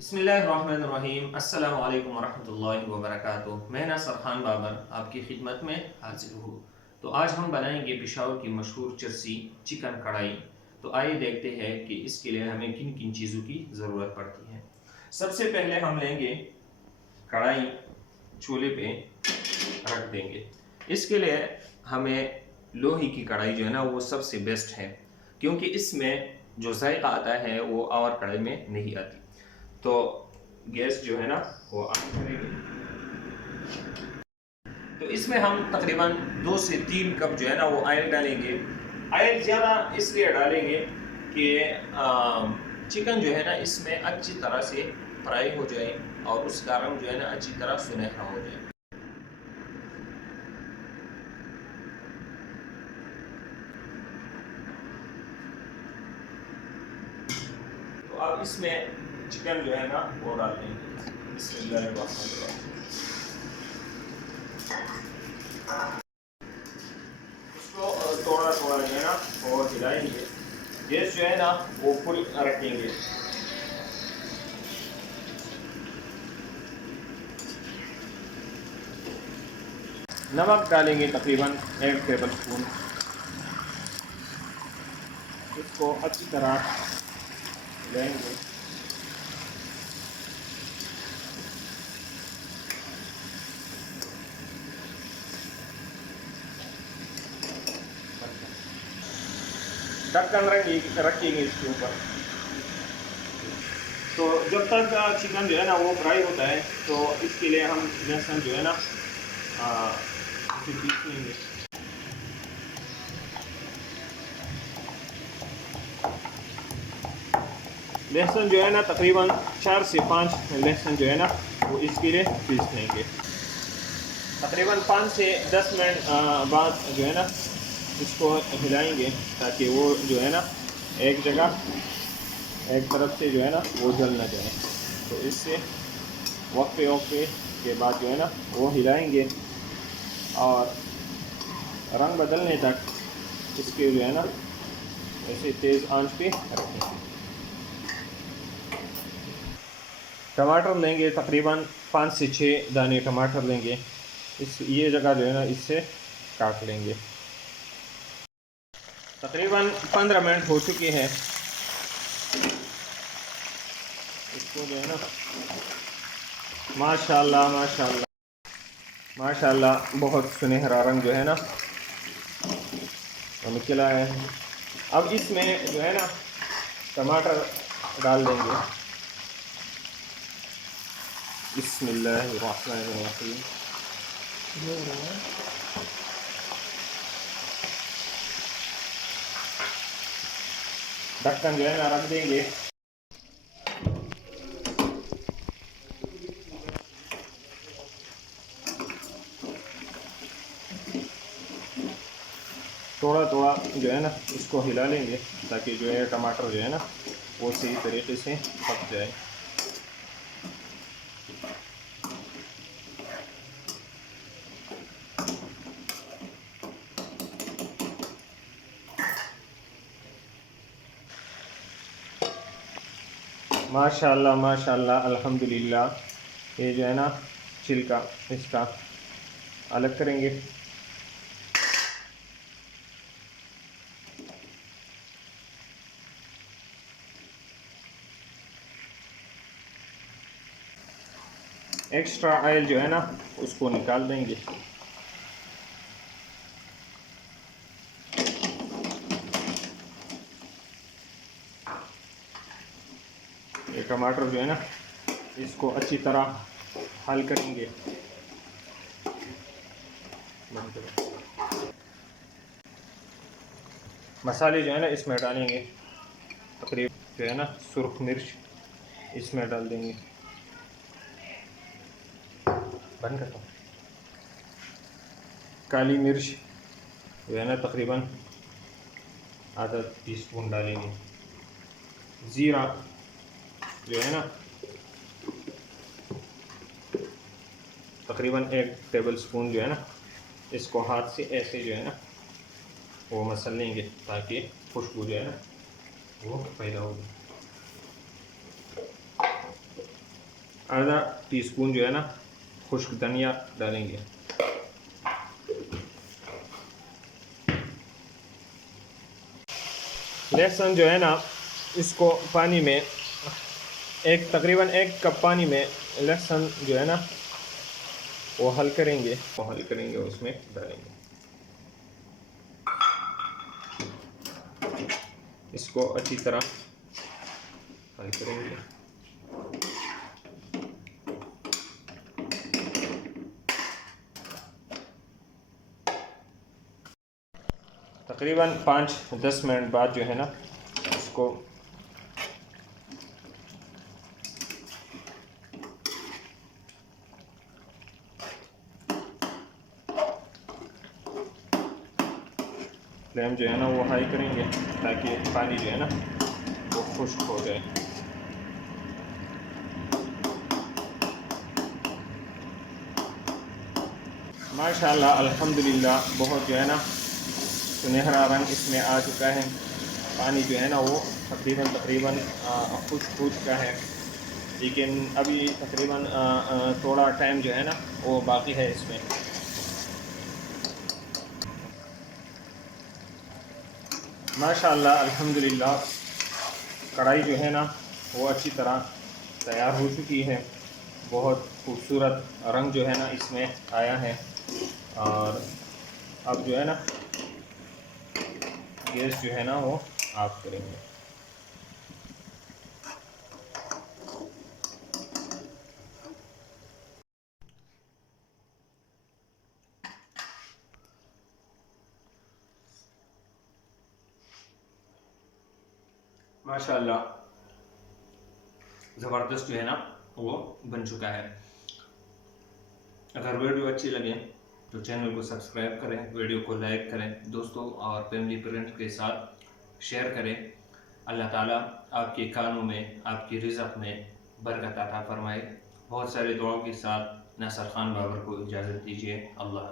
बिस्मिल्लाहिर्रहमानिर्रहीम अस्सलामु अलैकुम वरहमतुल्लाहि वबरकातुहू। मैं ना सरखान बाबर आपकी खिदमत में हाजिर हूँ। तो आज हम बनाएंगे पेशावर की मशहूर चरसी चिकन कढ़ाई। तो आइए देखते हैं कि इसके लिए हमें किन किन चीज़ों की ज़रूरत पड़ती है। सबसे पहले हम लेंगे कढ़ाई, चूल्हे पे रख देंगे। इसके लिए हमें लोहे की कढ़ाई जो है ना वो सबसे बेस्ट है, क्योंकि इसमें जो जायका आता है वो और कढ़ाई में नहीं आती। तो गैस जो है ना वो ऑन करेंगे। तो इसमें हम तकरीबन 2 से 3 कप जो है ना वो ऑयल डालेंगे। ऑयल ज़्यादा इसलिए डालेंगे कि चिकन जो है ना इसमें अच्छी तरह से फ्राई हो जाए और उसका रंग जो है ना अच्छी तरह सुनहरा हो जाए। तो अब इसमें चिकन जो है ना वो डाल देंगे। बिस्मिल्लाहिर्रहमानिर्रहीम। उसको थोड़ा थोड़ा जो है ना वो हिलाएंगे। गैस जो है ना वो फुल रखेंगे। नमक डालेंगे तकरीबन 1 टेबल स्पून। इसको अच्छी तरह हिलाएंगे। ढक्कन रखेंगे इसके ऊपर। तो जब तक चिकन जो है ना वो फ्राई होता है तो इसके लिए हम लहसुन जो है ना इसे पीस लेंगे। लहसुन जो है ना तकरीबन 4 से 5 लहसुन जो है ना वो इसके लिए पीस लेंगे। तकरीबन 5 से 10 मिनट बाद जो है ना इसको हिलाएंगे, ताकि वो जो है ना एक जगह एक तरफ से जो है ना वो जल ना जाए। तो इससे वक्फे के बाद जो है ना वो हिलाएंगे और रंग बदलने तक इसके जो है ना ऐसे तेज़ आंच पे रखेंगे। टमाटर लेंगे, तकरीबन 5 से 6 दाने टमाटर लेंगे। इस ये जगह जो है ना इससे काट लेंगे। तकरीबन 15 मिनट हो चुके हैं। इसको जो है ना माशाल्लाह माशाल्लाह माशाल्लाह बहुत सुनहरा रंग जो है ना वो निकला है। अब इसमें जो है ना टमाटर डाल देंगे। बिस्मिल्लाहिर्रहमानिर्रहीम। ढक्कन जो है ना रख देंगे। थोड़ा थोड़ा जो है ना इसको हिला लेंगे, ताकि जो है टमाटर जो है ना वो सही तरीके से पक जाए। माशाल्लाह माशाल्लाह अल्हम्दुलिल्लाह। ये जो है ना छिलका इसका अलग करेंगे। एक्स्ट्रा ऑयल जो है ना उसको निकाल देंगे। ये टमाटर जो है ना इसको अच्छी तरह हल करेंगे। मसाले जो है ना इसमें डालेंगे। तकरीबन जो है ना सुर्ख मिर्च इसमें डाल देंगे। बंद करता हूँ। काली मिर्च जो है ना तकरीबन आधा टीस्पून डालेंगे। ज़ीरा जो है ना तकरीबन 1 टेबल स्पून जो है ना इसको हाथ से ऐसे जो है ना वो मसल लेंगे, ताकि खुशबू जो है ना वो पैदा होगी। आधा टीस्पून जो है ना खुश्क धनिया डालेंगे। लहसुन जो है ना इसको पानी में तकरीबन 1 कप पानी में लहसुन जो है ना वो हल करेंगे, उसमें डालेंगे। इसको अच्छी तरह हल करेंगे। तकरीबन 5-10 मिनट बाद जो है ना इसको फ्लेम जो है ना वो हाई करेंगे ताकि पानी जो है ना वो खुश्क हो जाए। माशाल्लाह अल्हम्दुलिल्लाह बहुत जो है ना सुनहरा रंग इसमें आ चुका है। पानी जो है ना वो तकरीबन खुश्क हो चुका है, लेकिन अभी तकरीबन थोड़ा टाइम जो है ना वो बाकी है इसमें। माशाल्लाह अल्हम्दुलिल्लाह कढ़ाई जो है ना वो अच्छी तरह तैयार हो चुकी है। बहुत खूबसूरत रंग जो है ना इसमें आया है। और अब जो है ना गैस जो है ना वो ऑफ करेंगे। माशाल्लाह ज़बरदस्त जो है ना वो बन चुका है। अगर वीडियो अच्छी लगे तो चैनल को सब्सक्राइब करें, वीडियो को लाइक करें, दोस्तों और फैमिली फ्रेंड्स के साथ शेयर करें। अल्लाह ताला आपके कानों में, आपकी रिज़्क़ में बरकत अता फरमाए। बहुत सारे दुआओं के साथ नासिर खान बाबर को इजाज़त दीजिए। अल्लाह।